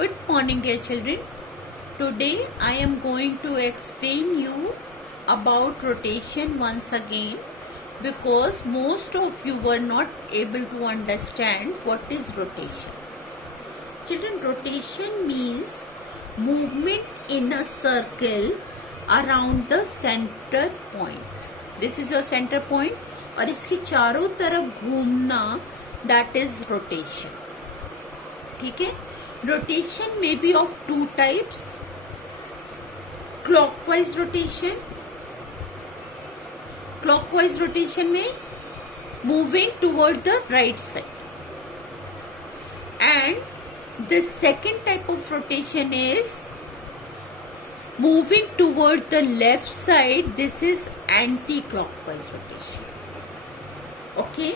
Good morning, dear children. Today I am going to explain you about rotation once again because most of you were not able to understand what is rotation. Children, rotation means movement in a circle around the center point. This is your center point और इसके चारों तरफ घूमना, that is rotation. ठीक है? Rotation may be of two types: clockwise rotation. Clockwise rotation में moving toward the right side, and the second type of rotation is moving toward the left side. This is anti-clockwise rotation. Okay?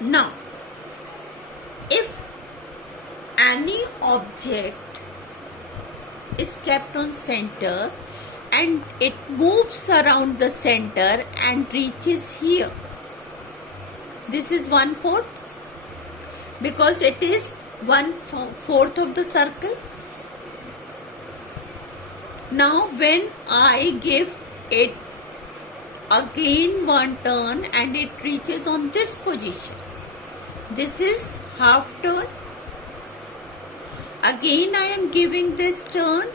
Now, if any object is kept on center and it moves around the center and reaches here, this is 1/4 because it is 1/4 of the circle. Now when I give it again one turn and it reaches on this position, this is half turn. Again I am giving this turn.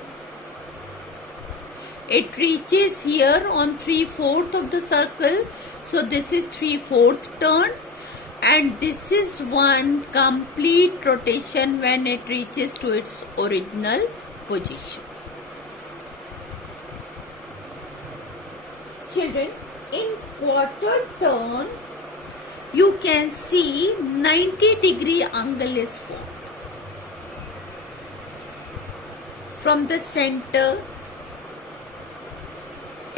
It reaches here on 3/4 of the circle. So this is 3/4 turn. And this is one complete rotation when it reaches to its original position. Children, in quarter turn, you can see 90-degree angle is formed. From the center,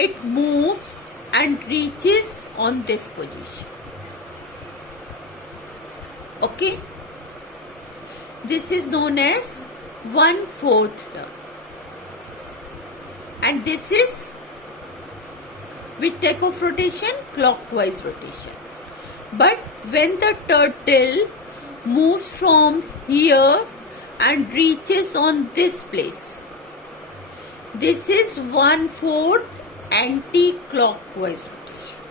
it moves and reaches on this position. Okay? This is known as 1/4 turn. And this is which type of rotation? Clockwise rotation. But when the turtle moves from here and reaches on this place, this is 1/4 anti-clockwise rotation.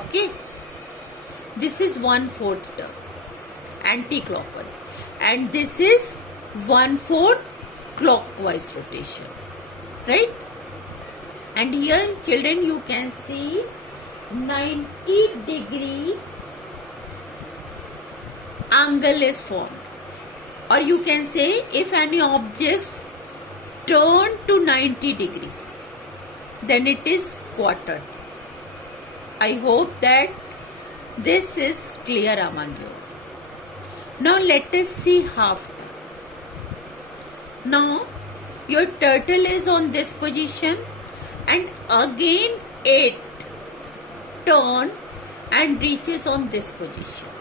Okay? This is 1/4 turn, anti-clockwise. And this is 1/4 clockwise rotation. Right? And here, children, you can see 90-degree angle is formed. Or you can say, if any objects turn to 90-degree, then it is quarter. I hope that this is clear among you. Now let us see half turn. Now your turtle is on this position and again it turn and reaches on this position.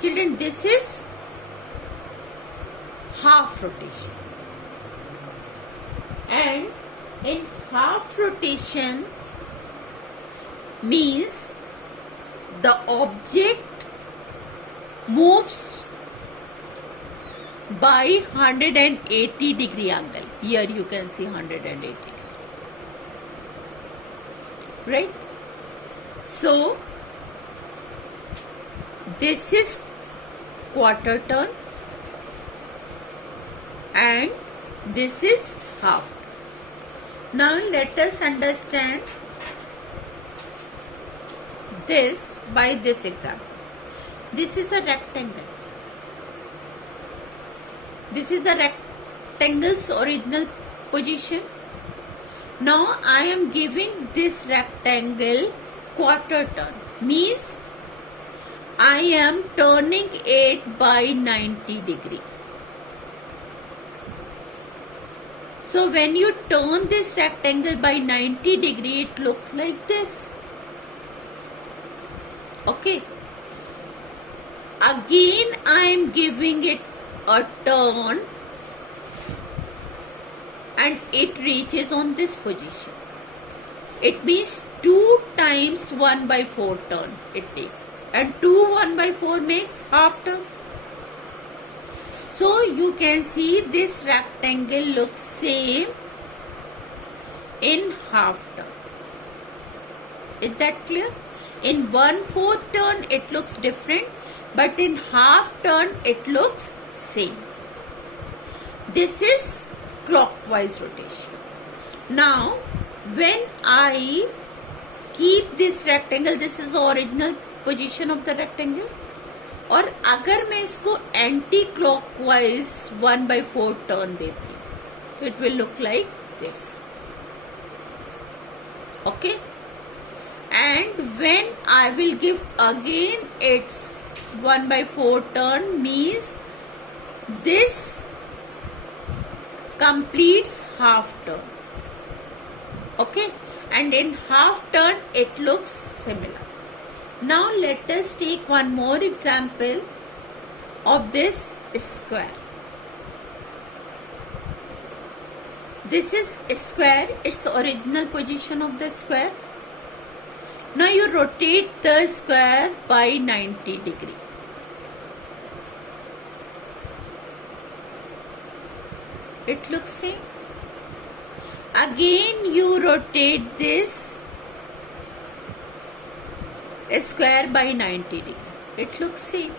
Children, this is half rotation. And in half rotation means the object moves by 180-degree angle. Here you can see 180 degree. Right? So this is quarter turn and this is half. Now let us understand this by this example. This is a rectangle. This is the rectangle's original position. Now I am giving this rectangle quarter turn. Means I am turning it by 90-degree. So when you turn this rectangle by 90-degree, it looks like this. Okay. Again I am giving it a turn and it reaches on this position. It means 2 times 1/4 turn it takes. and 2 1 by 4 makes half turn. So you can see this rectangle looks same in half turn. Is that clear? In 1/4 turn it looks different, but in half turn it looks same. This is clockwise rotation. Now when I keep this rectangle, this is the original position of the rectangle, और अगर मैं इसको anti clockwise 1/4 turn देती हूँ तो it will look like this. Okay, and when I will give again its 1/4 turn, means this completes half turn. Okay, and in half turn it looks similar. Now let us take one more example of this square. This is a square, its original position of the square. Now you rotate the square by 90 degree. It looks same. Again you rotate this square by 90 degree. It looks same.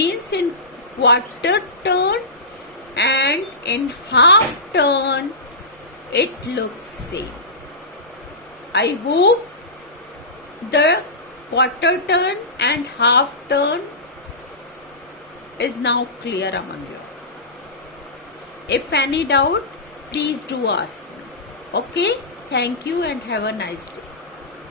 Means in quarter turn and in half turn it looks same. I hope the quarter turn and half turn is now clear among you. If any doubt, please do ask me. Okay, thank you and have a nice day.